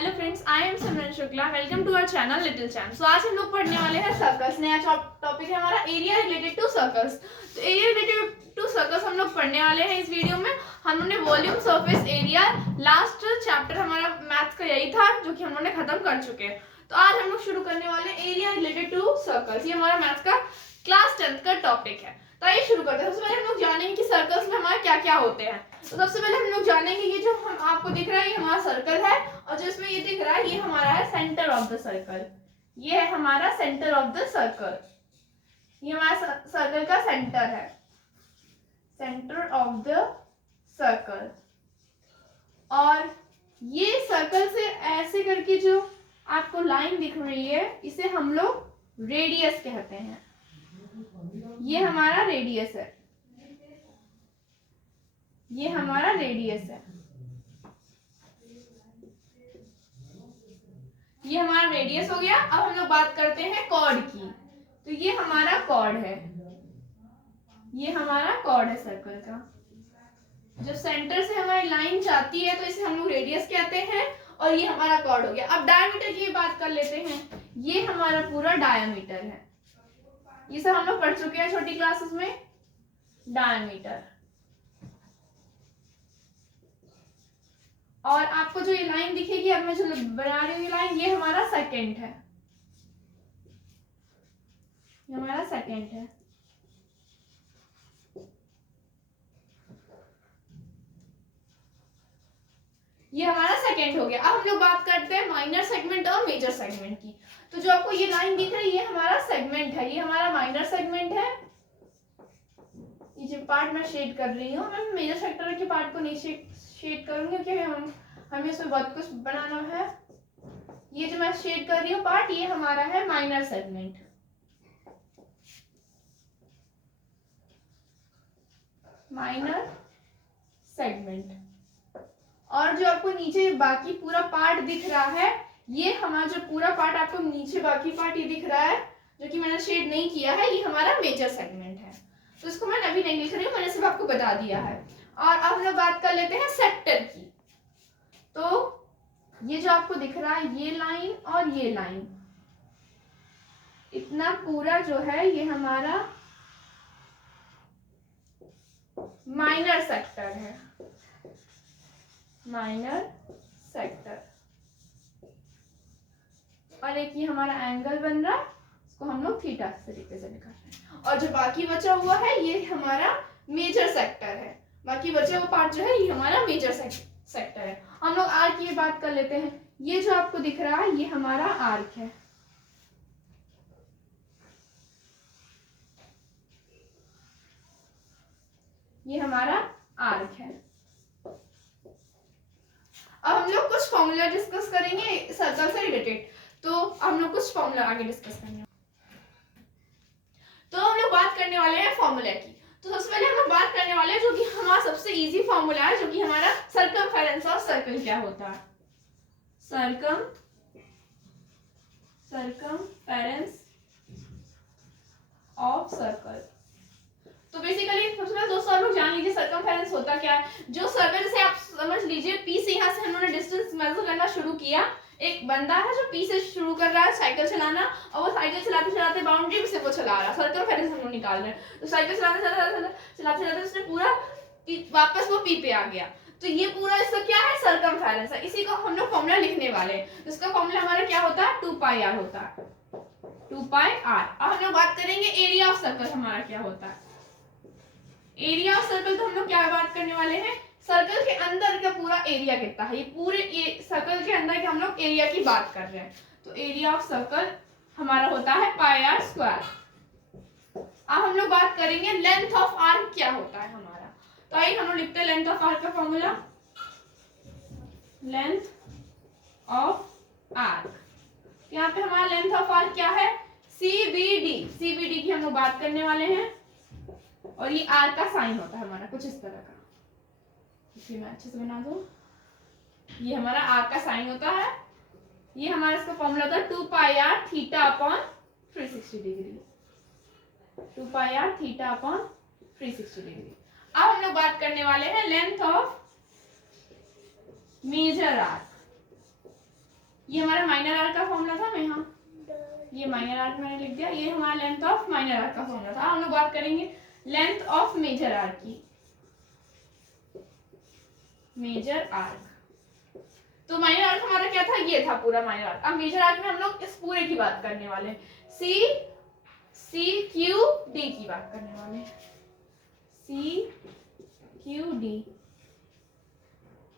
Hello friends, I am Simran Shukla. Welcome to our channel little champ. So आज हम लोग पढ़ने वाले हैं सर्कल्स। नया टॉपिक है हमारा एरिया रिलेटेड टू सर्कल्स। तो एरिया रिलेटेड टू सर्कल्स हम लोग पढ़ने वाले हैं इस वीडियो में। हमने volume, surface area, last chapter हमारा मैथ्स का यही था जो कि हम लोग ने खत्म कर चुके हैं। तो आज हम लोग शुरू करने वाले हैं एरिया रिलेटेड टू सर्कल्स। ये हमारा मैथ्स का क्लास 10th का टॉपिक है। तो आइए शुरू करते हैं। सबसे पहले हम लोग जानेंगे कि सर्कल्स में हमारे क्या क्या होते हैं। तो सबसे पहले हम लोग जानेंगे ये जो हम आपको दिख रहा है ये हमारा सर्कल है, और जो इसमें ये दिख रहा है ये हमारा है सेंटर ऑफ द सर्कल। ये है हमारा सेंटर ऑफ द सर्कल। ये हमारा सर्कल का सेंटर है, सेंटर ऑफ द सर्कल। और ये सर्कल से ऐसे करके जो आपको लाइन दिख रही है इसे हम लोग रेडियस कहते हैं। ये हमारा रेडियस है, ये हमारा रेडियस है, ये हमारा रेडियस हो गया। अब हम लोग बात करते हैं कॉर्ड की। तो ये हमारा कॉर्ड है, ये हमारा कॉर्ड है सर्कल का। जब सेंटर से हमारी लाइन जाती है तो इसे हम लोग रेडियस कहते हैं, और ये हमारा कॉर्ड हो गया। अब डायमीटर की बात कर लेते हैं। ये हमारा पूरा डायमीटर है, ये सब हम लोग पढ़ चुके हैं छोटी क्लासेस में। डायमीटर। और आपको जो ये लाइन दिखेगी, अब मैं जो बना रही हूँ ये लाइन, ये हमारा सेकंड है, ये हमारा सेकंड है। ये हमारा सेकंड हो गया। अब हम लोग बात करते हैं माइनर सेगमेंट और मेजर सेगमेंट की। तो जो आपको ये लाइन दिख रही है ये हमारा सेगमेंट है, ये हमारा माइनर सेगमेंट है। ये जो पार्ट मैं शेड कर रही हूँ, मैं मेजर सेक्टर के पार्ट को नहीं शेड करूंगी क्योंकि हमें इसमें बहुत कुछ बनाना है। ये जो मैं शेड कर रही हूँ पार्ट, ये हमारा है माइनर सेगमेंट। Minor segment. और जो आपको नीचे बाकी पूरा पार्ट दिख रहा है, ये हमारा जो पूरा पार्ट आपको नीचे बाकी पार्ट ये दिख रहा है जो कि मैंने शेड नहीं किया है, ये हमारा मेजर सेगमेंट है। तो इसको मैं अभी नहीं लिख रही हूँ, मैंने सिर्फ आपको बता दिया है। और अब हम लोग बात कर लेते हैं सेक्टर की। तो ये जो आपको दिख रहा है ये लाइन और ये लाइन, इतना पूरा जो है ये हमारा माइनर सेक्टर है, माइनर सेक्टर। और एक ये हमारा एंगल बन रहा है, इसको हम लोग थीटा तरीके से लिखा है। और जो बाकी बचा हुआ है ये हमारा मेजर सेक्टर है। बाकी बचा हुआ पार्ट जो है ये हमारा मेजर सेक्टर है। हम लोग आर्क की बात कर लेते हैं। ये जो आपको दिख रहा है ये हमारा आर्क है, ये हमारा आर्क है। अब हम लोग कुछ फॉर्मूला डिस्कस करेंगे सर्कल से रिलेटेड। तो हम लोग कुछ फॉर्मूला आगे डिस्कस करेंगे। तो हम लोग बात करने वाले हैं फॉर्मूला की। तो सबसे पहले हम लोग बात करने वाले हैं जो कि हमारा सबसे इजी फॉर्मूला है, जो कि हमारा सर्कमफेरेंस ऑफ सर्कल क्या होता है। Circumference of circle. तो बेसिकली सबसे पहले दोस्तों आप लोग जान लीजिए सर्कमफेरेंस होता क्या है। जो सर्कल से आप समझ लीजिए पी से यहाँ से हमने डिस्टेंस मेजर करना शुरू किया। एक बंदा है जो पी से शुरू कर रहा है साइकिल चलाना, और वो साइकिल चलाते चलाते बाउंड्री से वो चला रहा है, सर्कमफेरेंस हम लोग निकाल रहे हैं। तो साइकिल चलाते चलाते उसने पूरा वापस वो पी पे आ गया। तो ये पूरा इसका क्या है, सर्कमफेरेंस है। इसी को हम लोग फॉर्मूला लिखने वाले हैं। तो इसका फॉर्मूला हमारा क्या होता है, 2πr होता है, 2πr। अब हम लोग बात करेंगे एरिया ऑफ सर्कल हमारा क्या होता है। एरिया ऑफ सर्कल तो हम लोग क्या बात करने वाले हैं, सर्कल के अंदर का पूरा एरिया कितना है। ये पूरे सर्कल के अंदर के हम लोग एरिया की बात कर रहे हैं। तो एरिया ऑफ सर्कल हमारा होता है πr²। अब हम लोग बात करेंगे लेंथ ऑफ आर्क क्या होता है हमारा। तो आइए हम लोग लिखते हैं लेंथ ऑफ आर्क का फॉर्मूला। लेंथ ऑफ आर्क, यहाँ पे हमारा लेंथ ऑफ आर्क क्या है, CBD। CBD की हम लोग बात करने वाले हैं। और ये आर का साइन होता है हमारा कुछ इस तरह का, इसे मैं अच्छे से बना दूं। ये हमारा आर का साइन होता है। ये हमारा इसका फॉर्मूला होता है 2πr theta upon 360 degree, 2πr theta upon 360 degree. अब हम लोग बात करने वाले हैं लेंथ ऑफ मेजर आर्क। ये हमारा माइनर आर्क का फॉर्मूला था, मैं यहाँ ये माइनर आर्क मैंने लिख दिया, ये हमारा लेंथ ऑफ माइनर आर्क का फॉर्मूला था। हम लोग बात करेंगे लेंथ ऑफ मेजर आर्क की। मेजर आर्क, तो माइनर आर्क हमारा क्या था, ये था पूरा माइनर आर्क। अब मेजर आर्क में हम लोग इस पूरे की बात करने वाले हैं, सी क्यू डी की बात करने वाले हैं, सी क्यू डी।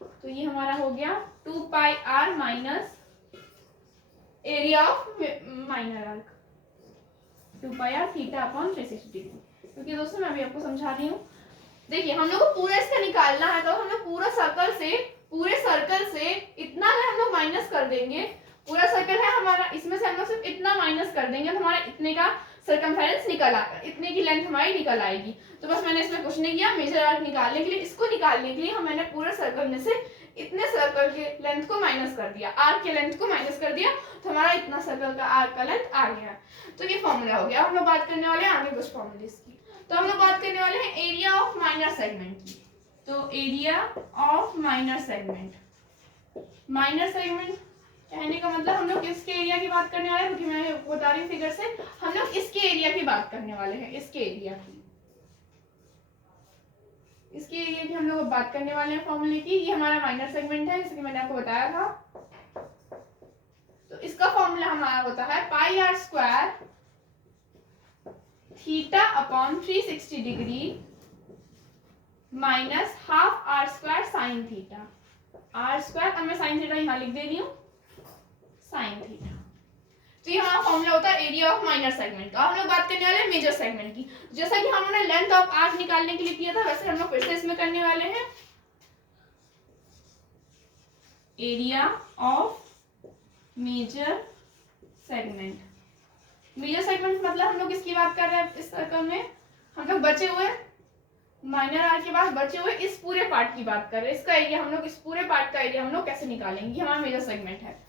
तो ये हमारा हो गया 2 pi r minus area of minor arc, 2 pi r theta upon 360 degree. क्योंकि दोस्तों मैं अभी आपको समझा रही हूँ, देखिए हम लोग को पूरा इसका निकालना है, तो हम लोग पूरे सर्कल से इतना अगर हम लोग माइनस कर देंगे, पूरा सर्कल है हमारा, इसमें से हम लोग सिर्फ इतना माइनस कर देंगे तो हमारा इतने का सर्कमफेरेंस निकल आएगा, इतने की लेंथ हमारी निकल आएगी। तो बस मैंने इसमें कुछ नहीं किया, मेजर आर्क निकालने के लिए, इसको निकालने के लिए हम मैंने पूरे सर्कल में से इतने सर्कल के लेंथ को माइनस कर दिया, आर्क के लेंथ को माइनस कर दिया, तो हमारा इतना सर्कल का आर्क का लेंथ आ गया। तो ये फॉर्मूला हो गया। हम लोग बात करने वाले हैं आगे कुछ फॉर्मूलेस की। तो हम लोग बात करने वाले हैं एरिया ऑफ माइनर सेगमेंट की। तो area of minor segment, minor segment कहने का मतलब हम लोग इसके एरिया की बात करने वाले हैं, क्योंकि मैं बता रही हूँ फिगर से, हम लोग इसके एरिया की बात करने वाले हैं, इसके एरिया की हम लोग बात करने वाले हैं फॉर्मूले की। ये हमारा माइनर सेगमेंट है, जैसे कि मैंने आपको बताया था। तो इसका फॉर्मूला हमारा होता है pi r square theta upon 360 degree minus half r square sine theta. R square, अब मैं साइन थीटा यहाँ लिख दे रही हूँ, साइन थीटा। तो ये हमारा फॉर्मूला होता है एरिया ऑफ माइनर सेगमेंट का। हम लोग बात करने वाले हैं मेजर सेगमेंट की। जैसा कि हमने लेंथ ऑफ आर्क निकालने के लिए किया था, वैसे हम लोग फिर से इसमें करने वाले हैं area of major segment. Major segment मतलब हम लोग इसकी बात कर रहे हैं, इस सर्कल में हम लोग बचे हुए माइनर आर्क के बाद बचे हुए इस पूरे पार्ट की बात कर रहे हैं। इसका एरिया हम लोग, इस पूरे पार्ट का एरिया हम लोग कैसे निकालेंगे, हमारा मेजर सेगमेंट है।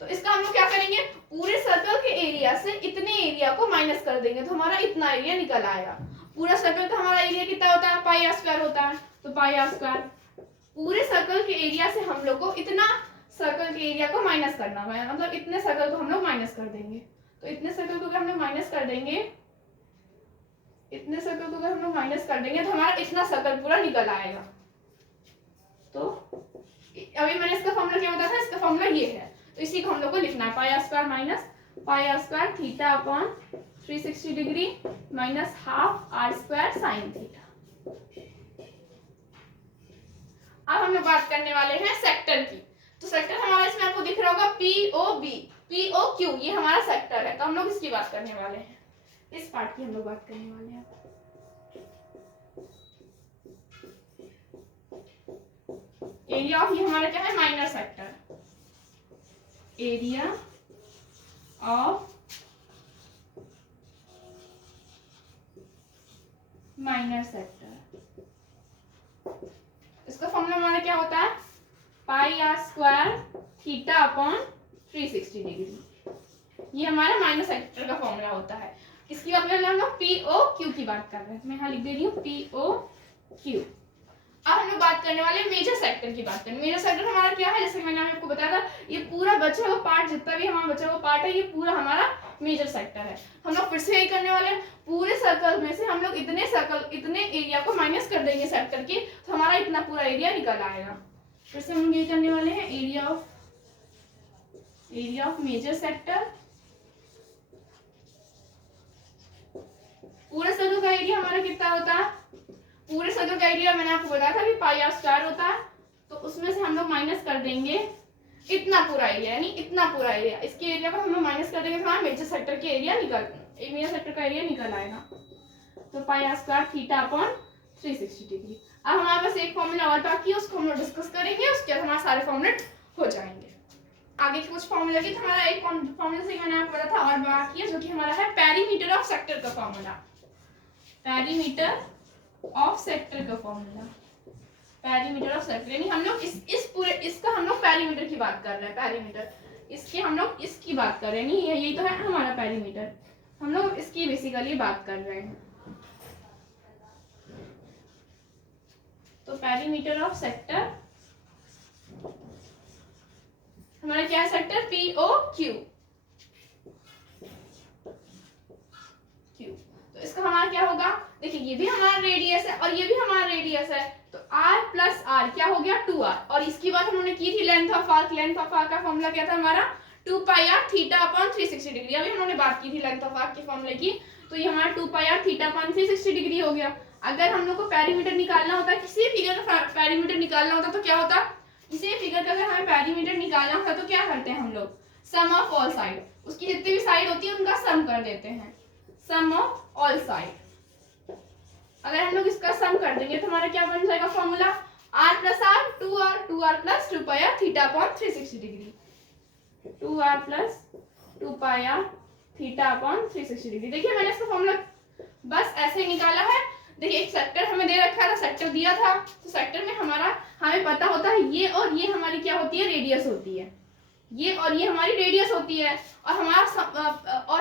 तो इसका हम लोग क्या करेंगे, पूरे सर्कल के एरिया से इतने एरिया को माइनस कर देंगे, तो हमारा इतना एरिया निकल आएगा। पूरा सर्कल का हमारा एरिया कितना होता है, पाई आर स्क्वायर होता है। तो पाई आर स्क्वायर, पूरे सर्कल के एरिया से हम लोग को इतना सर्कल के एरिया को माइनस करना है, मतलब इतने सर्कल को हम लोग माइनस कर देंगे। तो इतने सर्कल को अगर हम लोग माइनस कर देंगे, इतने सर्कल को अगर हम लोग माइनस कर देंगे, तो हमारा इतना सर्कल पूरा निकल आएगा। तो अभी मैंने इसका फॉर्मूला क्या बताया था, इसका फॉर्मूला ये है। तो इसी को हम लोग को लिखना है, pi r square minus pi r square theta upon 360 degree minus half r square sine theta. अब हम लोग बात करने वाले हैं सेक्टर की। तो सेक्टर हमारा इसमें आपको दिख रहा होगा पीओबी, पीओक्यू, ये हमारा सेक्टर है। तो हम लोग इसकी बात करने वाले हैं, इस पार्ट की हम लोग बात करने वाले हैं। एरिया ऑफ, ये हमारा क्या है, minor sector. Area of minor sector, इसका फॉर्मूला हमारा क्या होता है, pi r square theta upon 360 degree. ये हमारा माइनर सेक्टर का फॉर्मूला होता है। किसकी बात कर रहे हैं हम लोग, पीओ क्यू की बात कर रहे हैं। मैं यहाँ लिख दे रही हूँ पीओ क्यू। अब हम लोग बात करने वाले मेजर सेक्टर की बात करें। मेजर सेक्टर हमारा क्या है, जैसे मैंने आपको बताया था, ये पूरा बचा हुआ पार्ट, जितना भी हमारा बचा हुआ पार्ट है, ये पूरा हमारा मेजर सेक्टर है। हम लोग फिर से यही करने वाले हैं, पूरे सर्कल में से हम लोग इतने एरिया को माइनस कर देंगे सेक्टर के, तो हमारा इतना पूरा एरिया निकल आएगा। फिर से हम ये करने वाले हैं एरिया ऑफ मेजर सेक्टर। पूरे सर्कल का एरिया हमारा कितना होता है, पूरे सर्कल का एरिया मैंने आपको बताया था कि पाई आर स्क्वायर होता है। तो उसमें से हम लोग माइनस कर देंगे इतना पूरा एरिया, यानी इतना पूरा एरिया, इसके एरिया को हम लोग माइनस कर देंगे, तो हमारा मेजर सेक्टर के एरिया मेजर सेक्टर का एरिया निकल आएगा। तो pi r square theta upon 360 degree. अब हमारे पास एक फॉर्मूला और बाकी है, उसको हम लोग डिस्कस करेंगे, उसके बाद हमारे सारे फॉर्मूले हो जाएंगे। आगे कुछ फॉर्मूला की, तो हमारा एक फॉर्मूला से मैंने आपको बताया था और बाकी है, जो कि हमारा है पेरीमीटर ऑफ सेक्टर का फॉर्मूला। पेरीमीटर ऑफ सेक्टर का फॉर्मूला, पेरीमीटर ऑफ सेक्टर, यानी हम लोग इस पूरे, इसका हम लोग पेरीमीटर की बात कर रहे हैं। पेरीमीटर, इसके हम लोग इसकी बात कर रहे हैं, नहीं यही तो है हमारा पेरीमीटर, हम लोग इसकी बेसिकली बात कर रहे हैं। तो पेरीमीटर ऑफ सेक्टर हमारा क्या है सेक्टर POQ। तो इसका हमारा क्या होगा, देखिए ये भी हमारा रेडियस है और ये भी हमारा रेडियस है, तो r प्लस r क्या हो गया 2r। और इसकी बात हमने की थी length of arc. Length of arc का फॉर्मूला क्या था हमारा 2 पाई r थीटा अपॉन 360 डिग्री। अभी हमने बात की थी लेंथ ऑफ आर्क के फॉर्मूले की, तो ये हमारा 2 पाई r थीटा अपॉन 360 डिग्री हो गया। अगर हम लोग को पेरीमीटर निकालना होता, किसी फिगर का पेरीमीटर निकालना होता तो क्या होता, किसी फिगर का अगर हमें पेरीमीटर निकालना होता तो क्या करते हैं हम लोग, सम ऑफ ऑल साइड, उसकी जितनी भी साइड होती है उनका सम कर देते हैं, सम ऑफ ऑल साइड। अगर हम लोग इसका सम कर देंगे तो हमारा क्या बन जाएगा formula, r plus r 2r 2r plus 2 पाई r theta upon 360 degree, 2r plus 2 पाई r थीटा अपॉन 360 डिग्री। देखिए मैंने इसका फॉर्मूला बस ऐसे ही निकाला है। देखिए एक सेक्टर हमें दे रखा था, सेक्टर दिया था, तो सेक्टर में हमारा हमें पता होता है ये और ये हमारी क्या होती है, रेडियस होती है, ये और ये हमारी रेडियस होती है, और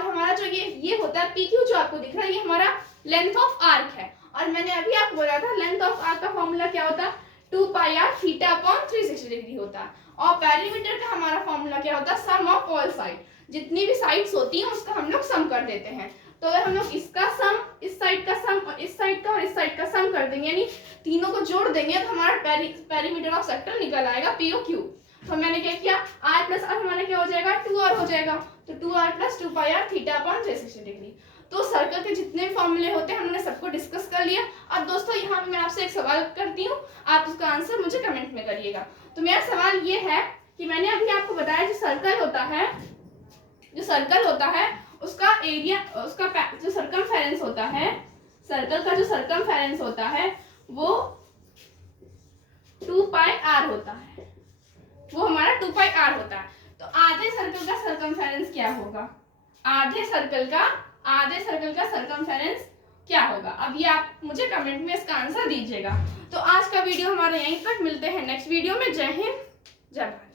हमारा जो ये होता है PQ जो आपको दिख रहा है, ये हमारा लेंथ ऑफ आर्क है। और मैंने अभी आपको बोला था लेंथ ऑफ आर्क का फॉर्मूला क्या होता है 2 पाई r थीटा अपॉन 360 डिग्री होता है। और पेरीमीटर का हमारा फॉर्मूला क्या होता है सम ऑफ ऑल साइड, जितनी भी साइड्स होती हैं उसका हम लोग सम कर देते हैं। तो अगर हम लोग इसका सम, इस साइड का सम और इस साइड का और इस साइड का सम कर देंगे, यानी तीनों को जोड़ देंगे, तो हमारा पेरीमीटर ऑफ सेक्टर निकल आएगा POQ। तो मैंने क्या किया, r प्लस r हमारा क्या हो जाएगा 2r हो जाएगा, तो 2r प्लस 2 पाई r थीटा अपॉन 360 डिग्री। तो सर्कल के जितने भी फॉर्मूले होते हैं हमने सबको डिस्कस कर लिया। अब दोस्तों यहाँ पे मैं आपसे एक सवाल करती हूँ, आप उसका आंसर मुझे कमेंट में करिएगा। तो मेरा सवाल ये है कि मैंने अभी आपको बताया जो सर्कल होता है उसका एरिया, उसका जो सर्कमफेरेंस होता है, सर्कल का जो सर्कमफेरेंस होता है वो 2 पाई r होता है, वो हमारा 2 पाई r होता है। तो आधे सर्कल का सर्कमफेरेंस क्या होगा, आधे सर्कल का सर्कमफेरेंस क्या होगा। अब ये आप मुझे कमेंट में इसका आंसर दीजिएगा। तो आज का वीडियो हमारा यहीं तक, मिलते हैं नेक्स्ट वीडियो में। जय हिंद, जय भारत।